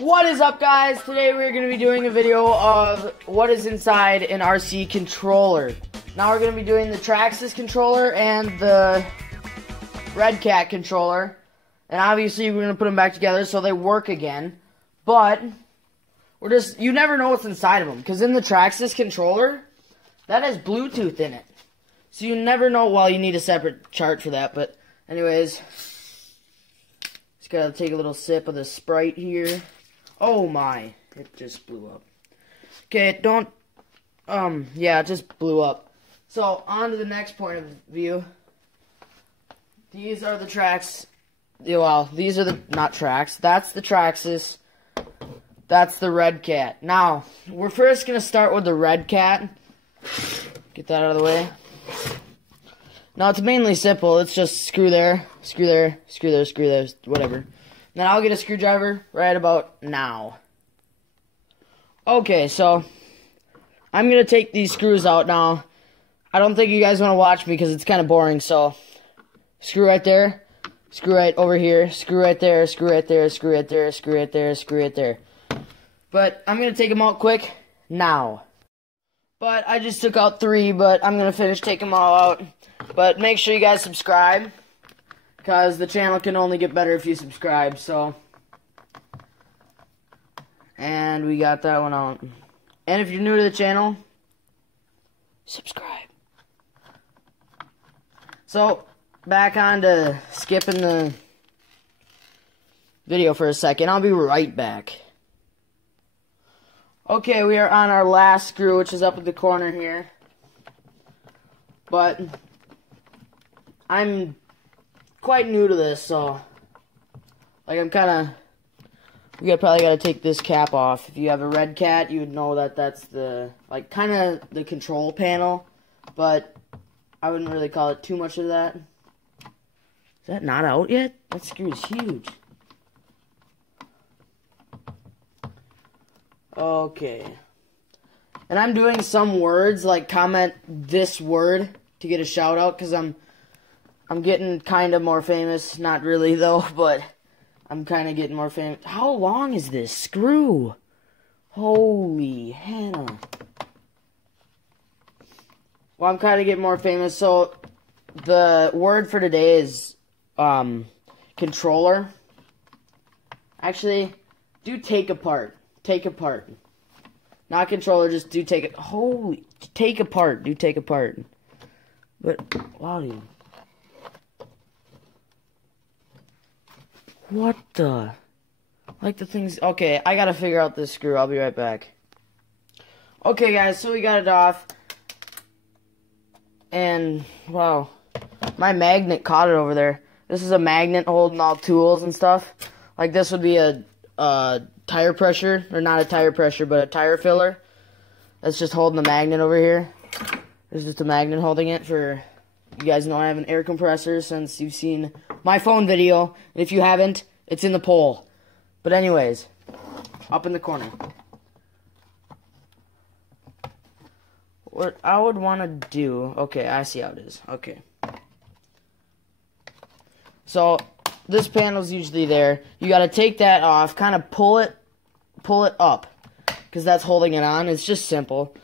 What is up, guys? Today we're going to be doing a video of what is inside an RC controller. Now we're going to be doing the Traxxas controller and the Redcat controller. And obviously we're going to put them back together so they work again. But you never know what's inside of them. Because in the Traxxas controller, that has Bluetooth in it. So you never know. Well, you need a separate chart for that. But anyways, just got to take a little sip of the Sprite here. Oh my, it just blew up. Okay, yeah, it just blew up. So, on to the next point of view. These are the tracks, well, these are the, not tracks, that's the Traxxas, that's the Redcat. Now, we're first going to start with the Redcat. Get that out of the way. Now, it's mainly simple, it's just screw there, screw there, screw there, screw there, whatever. Then I'll get a screwdriver right about now. Okay, so I'm going to take these screws out now. I don't think you guys want to watch me because it's kind of boring, so screw right there, screw right over here, screw right there, screw right there, screw right there, screw right there, screw right there. But I'm going to take them out quick now. But I just took out 3, but I'm going to finish taking them all out. But make sure you guys subscribe, because the channel can only get better if you subscribe, so. And we got that one out. And if you're new to the channel, subscribe. So, back on to skipping the video for a second. I'll be right back. Okay, we are on our last screw, which is up at the corner here. But I'm quite new to this, so like I'm kind of, probably got to take this cap off. If you have a Redcat, you would know that that's the, like, kind of the control panel, but I wouldn't really call it too much of that. Is that not out yet? That screw is huge. Okay. And I'm doing some words, like comment this word to get a shout out, because I'm getting kind of more famous. Not really, though, but I'm kind of getting more famous. How long is this screw? Holy Hannah. Well, I'm kind of getting more famous, so the word for today is controller. Actually, do take apart. Take apart. Not controller, just do take it. Holy, take apart. Do take apart. But, wow, dude. What the? Like the things. Okay, I gotta figure out this screw. I'll be right back. Okay, guys, so we got it off. And, wow. My magnet caught it over there. This is a magnet holding all tools and stuff. Like, this would be a tire pressure. Or not a tire pressure, but a tire filler. That's just holding the magnet over here. There's just a magnet holding it for... You guys know I have an air compressor since you've seen my phone video. And if you haven't, it's in the poll. But anyways, up in the corner. What I would want to do... Okay, I see how it is. Okay. So, this panel's usually there. You got to take that off, kind of pull it up. Because that's holding it on. It's just simple.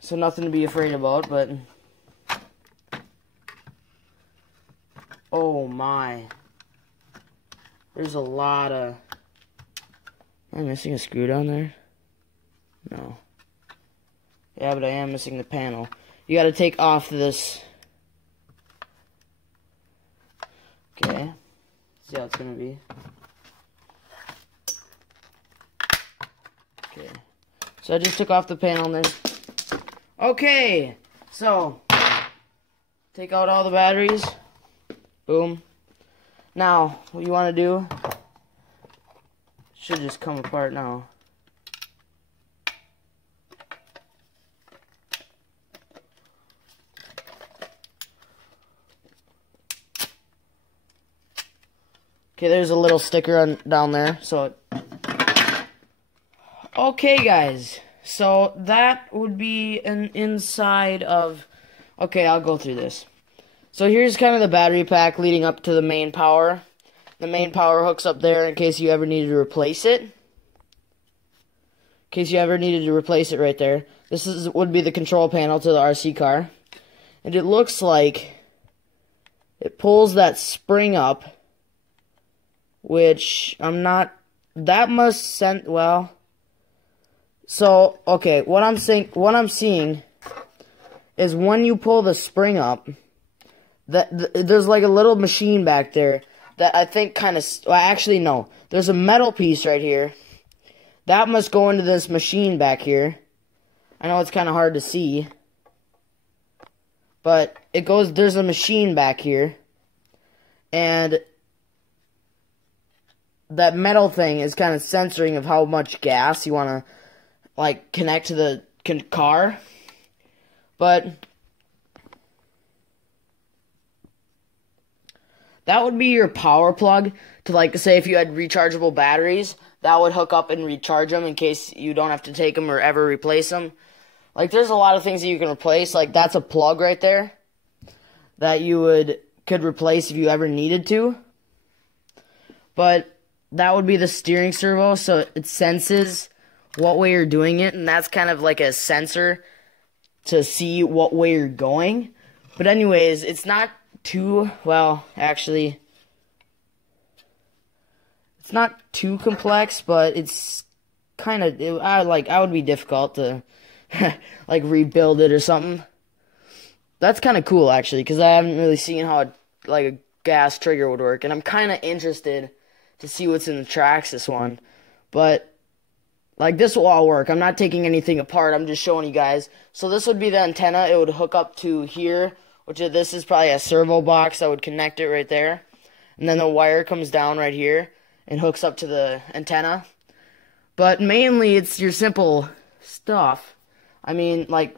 So nothing to be afraid about, but... Oh my. There's a lot of... Am I missing a screw down there? No. Yeah, but I am missing the panel. You gotta take off this. Okay. See how it's gonna be. Okay. So I just took off the panel there. Okay. So, take out all the batteries. Boom. Now, what you want to do, should just come apart now. Okay, there's a little sticker down there, so... Okay, guys, so that would be an inside of... Okay, I'll go through this. So here's kind of the battery pack leading up to the main power. The main power hooks up there in case you ever needed to replace it. case you ever needed to replace it right there. This would be the control panel to the RC car. And it looks like it pulls that spring up, which I'm not, that must send, well, so, okay, what I'm seeing is when you pull the spring up, there's like a little machine back there that I think kind of, well, actually no, there's a metal piece right here. That must go into this machine back here. I know it's kind of hard to see, but it goes, there's a machine back here, and that metal thing is kind of censoring of how much gas you want to, like, connect to the car. But that would be your power plug to, like, say if you had rechargeable batteries, that would hook up and recharge them in case you don't have to take them or ever replace them. Like, there's a lot of things that you can replace. Like, that's a plug right there that you could replace if you ever needed to. But that would be the steering servo, so it senses what way you're doing it, and that's kind of like a sensor to see what way you're going. But anyways, it's not too, well, actually, it's not too complex, but it's kind of, I would be difficult to like rebuild it or something. That's kind of cool, actually, because I haven't really seen how like a gas trigger would work, and I'm kind of interested to see what's in the Traxxas one. But like, this will all work. I'm not taking anything apart. I'm just showing you guys. So this would be the antenna. It would hook up to here, this is probably a servo box that would connect it right there. And then the wire comes down right here and hooks up to the antenna. But mainly, it's your simple stuff. I mean, like,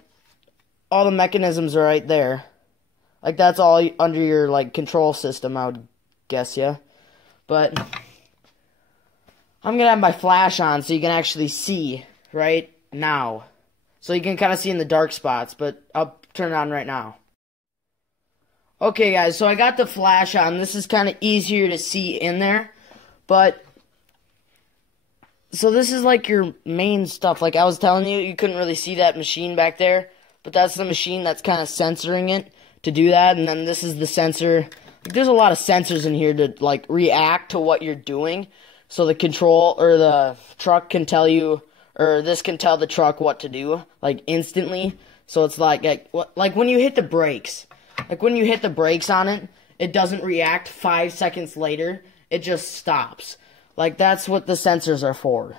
all the mechanisms are right there. Like, that's all under your, like, control system, I would guess, yeah. But I'm going to have my flash on so you can actually see right now. So you can kind of see in the dark spots, but I'll turn it on right now. Okay, guys, so I got the flash on. This is kind of easier to see in there. But, so this is like your main stuff. Like I was telling you, you couldn't really see that machine back there. But that's the machine that's kind of censoring it to do that. And then this is the sensor. There's a lot of sensors in here to, like, react to what you're doing. So the control, or the truck can tell you, or this can tell the truck what to do, like, instantly. So it's like when you hit the brakes. Like, when you hit the brakes on it, it doesn't react 5 seconds later. It just stops. Like, that's what the sensors are for.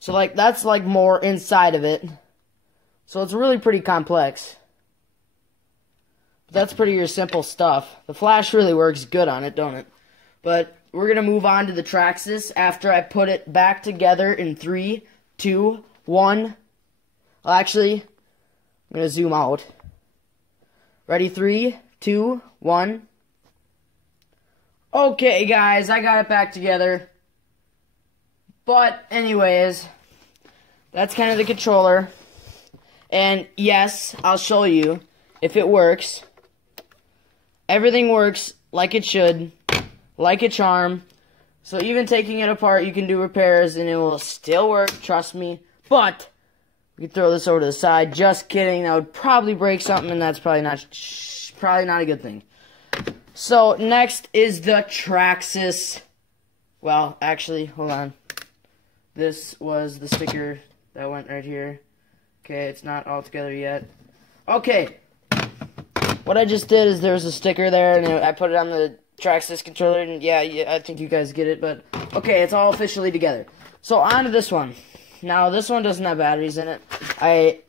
So, like, that's, like, more inside of it. So it's really pretty complex. But that's pretty your simple stuff. The flash really works good on it, don't it? But we're going to move on to the Traxxas after I put it back together in 3, 2, 1. Well, actually, I'm going to zoom out. Ready? 3, 2, 1. Okay, guys, I got it back together. But, anyways, that's kind of the controller. And, yes, I'll show you if it works. Everything works like it should. Like a charm. So even taking it apart, you can do repairs and it will still work, trust me. But we can throw this over to the side. Just kidding. That would probably break something, and that's probably not a good thing. So next is the Traxxas. Well, actually, hold on. This was the sticker that went right here. Okay, it's not all together yet. Okay. What I just did is there was a sticker there, and I put it on the Traxxas controller, and yeah, I think you guys get it, but okay, it's all officially together. So on to this one. Now this one doesn't have batteries in it. Let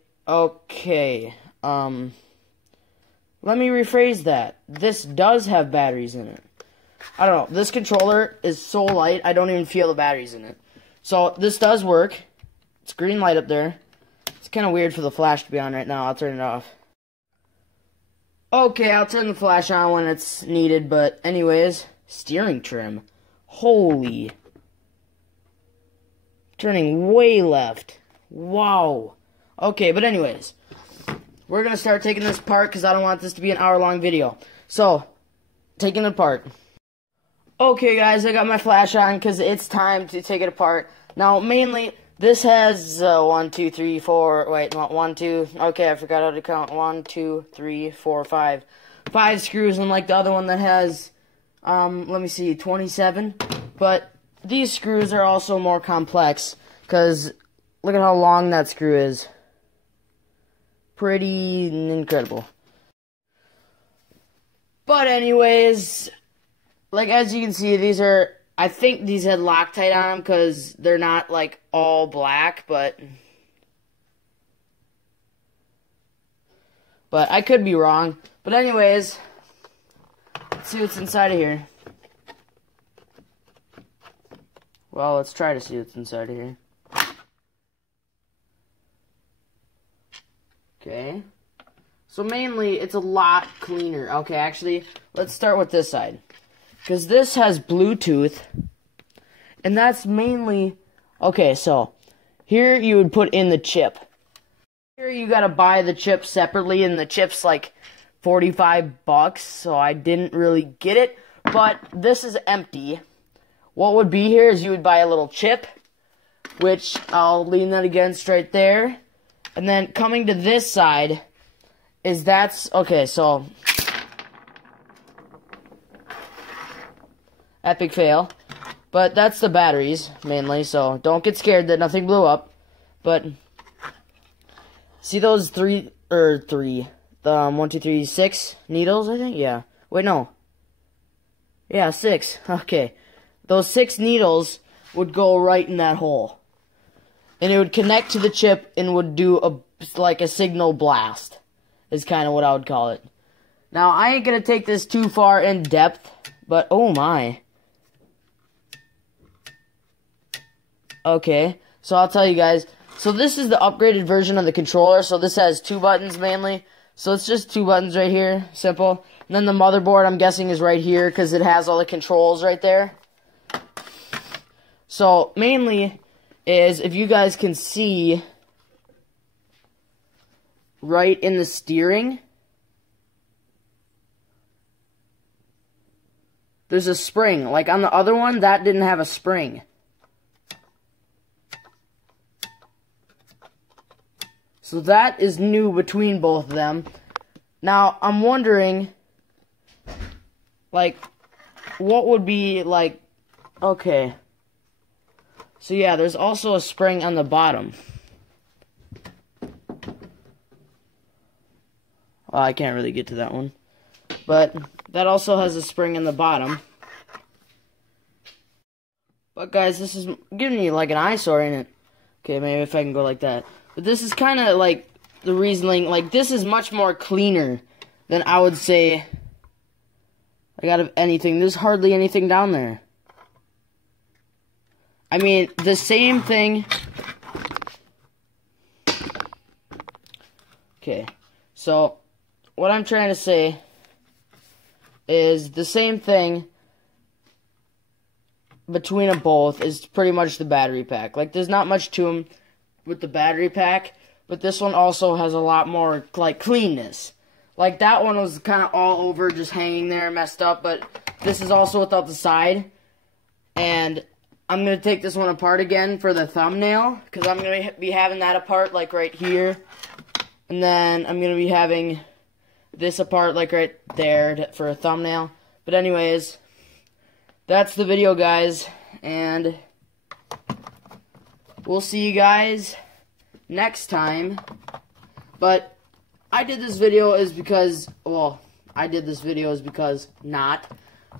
me rephrase that. This does have batteries in it. I don't know. This controller is so light, I don't even feel the batteries in it. So this does work. It's green light up there. It's kind of weird for the flash to be on right now. I'll turn it off. Okay, I'll turn the flash on when it's needed, but anyways, steering trim. Holy. Turning way left. Wow. Okay, but anyways, we're going to start taking this apart because I don't want this to be an hour-long video. So, taking it apart. Okay, guys, I got my flash on because it's time to take it apart. Now, mainly, This has 1, 2, 3, 4. Wait, not 1, 2. Okay, I forgot how to count. 1, 2, 3, 4, 5. 5 screws, unlike the other one that has, let me see, 27. But these screws are also more complex, because look at how long that screw is. Pretty incredible. But anyways, like as you can see, these are, I think these had Loctite on them because they're not like all black, but I could be wrong. But anyways, let's see what's inside of here. Well, let's try to see what's inside of here. Okay. So mainly, it's a lot cleaner. Okay, actually, let's start with this side. Because this has Bluetooth. And that's mainly... Okay, so here you would put in the chip. Here you gotta buy the chip separately, and the chip's like $45, so I didn't really get it. But this is empty. What would be here is you would buy a little chip, which I'll lean that against right there. And then coming to this side is okay, so epic fail. But that's the batteries mainly, so don't get scared that nothing blew up. But see those 1, 2, 3, 6 needles, I think? Yeah. Wait, no. Yeah, 6. Okay. Those 6 needles would go right in that hole. And it would connect to the chip and would do like a signal blast, is kind of what I would call it. Now, I ain't going to take this too far in depth, but oh my. Okay, so I'll tell you guys. So this is the upgraded version of the controller. So this has 2 buttons mainly. So it's just 2 buttons right here, simple. And then the motherboard, I'm guessing, is right here because it has all the controls right there. So mainly is, if you guys can see, right in the steering, there's a spring. Like on the other one, that didn't have a spring. So that is new between both of them. Now, I'm wondering, like, what would be, like, okay. So yeah, there's also a spring on the bottom. Well, I can't really get to that one. But that also has a spring in the bottom. But guys, this is giving me like an eyesore, ain't it? Okay, maybe if I can go like that. But this is kind of like the reasoning, like this is much more cleaner than I would say, like out of anything. There's hardly anything down there. I mean, the same thing. Okay, so what I'm trying to say is the same thing between them both is pretty much the battery pack. Like, there's not much to them with the battery pack, but this one also has a lot more, like, cleanness. Like, that one was kind of all over, just hanging there, messed up, but this is also without the side. And I'm going to take this one apart again for the thumbnail, because I'm going to be having that apart, like, right here. And then I'm going to be having this apart, like, right there for a thumbnail. But anyways, that's the video, guys, and we'll see you guys next time. But I did this video is because, well, I did this video is because not.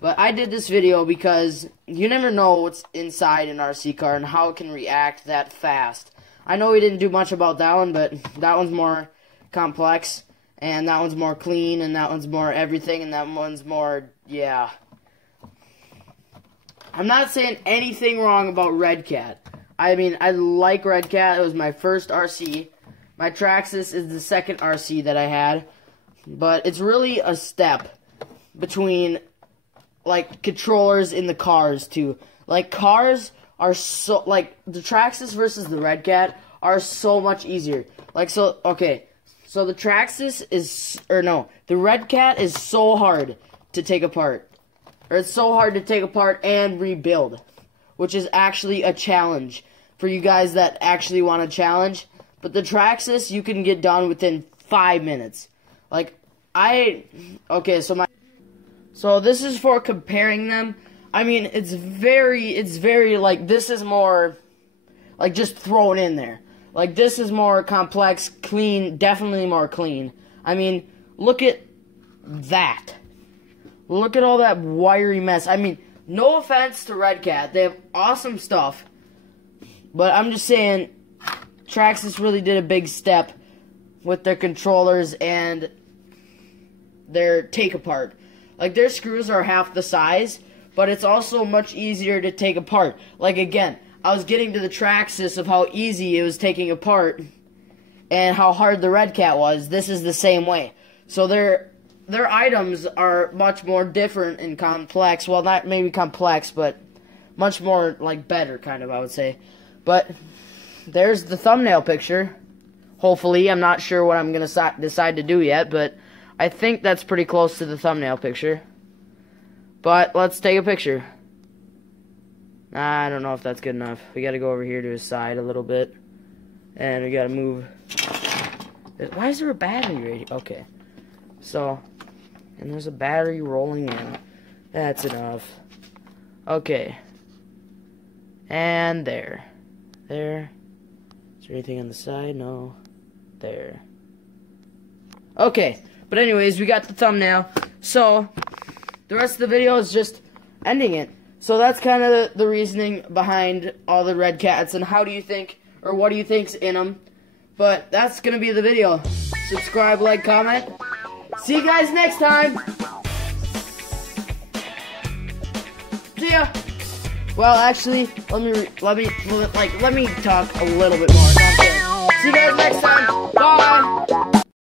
But I did this video because you never know what's inside an RC car and how it can react that fast. I know we didn't do much about that one, but that one's more complex, and that one's more clean, and that one's more everything, and that one's more, yeah. I'm not saying anything wrong about Redcat. I mean, I like Redcat. It was my first RC. My Traxxas is the second RC that I had. But it's really a step between, like, controllers in the cars, too. Like, cars are so, like, the Traxxas versus the Redcat are so much easier. Like, so, okay. So the Traxxas is, or no, the Redcat is so hard to take apart. Or it's so hard to take apart and rebuild, which is actually a challenge. for you guys that actually want a challenge. But the Traxxas, you can get done within 5 minutes. Like, okay, so this is for comparing them. I mean, it's very, like, this is more, like, just throw it in there. Like, this is more complex, clean, definitely more clean. I mean, look at that. Look at all that wiry mess. I mean, no offense to Redcat. They have awesome stuff. But I'm just saying, Traxxas really did a big step with their controllers and their take-apart. Like, their screws are half the size, but it's also much easier to take apart. Like, again, I was getting to the Traxxas of how easy it was taking apart and how hard the Redcat was. This is the same way. So their items are much more different and complex. Well, not maybe complex, but much more, like, better, kind of, I would say. But there's the thumbnail picture. Hopefully, I'm not sure what I'm going to decide to do yet, but I think that's pretty close to the thumbnail picture. But let's take a picture. I don't know if that's good enough. We got to go over here to his side a little bit. And we got to move. Why is there a battery right here? Okay. So, and there's a battery rolling in. That's enough. Okay. And there. There. Is there anything on the side? No. There. Okay. But anyways, we got the thumbnail. So, the rest of the video is just ending it. So that's kind of the reasoning behind all the Redcats and how do you think, or what do you think's in them. But that's going to be the video. Subscribe, like, comment. See you guys next time. See ya. Well, actually, let me talk a little bit more. See you guys next time.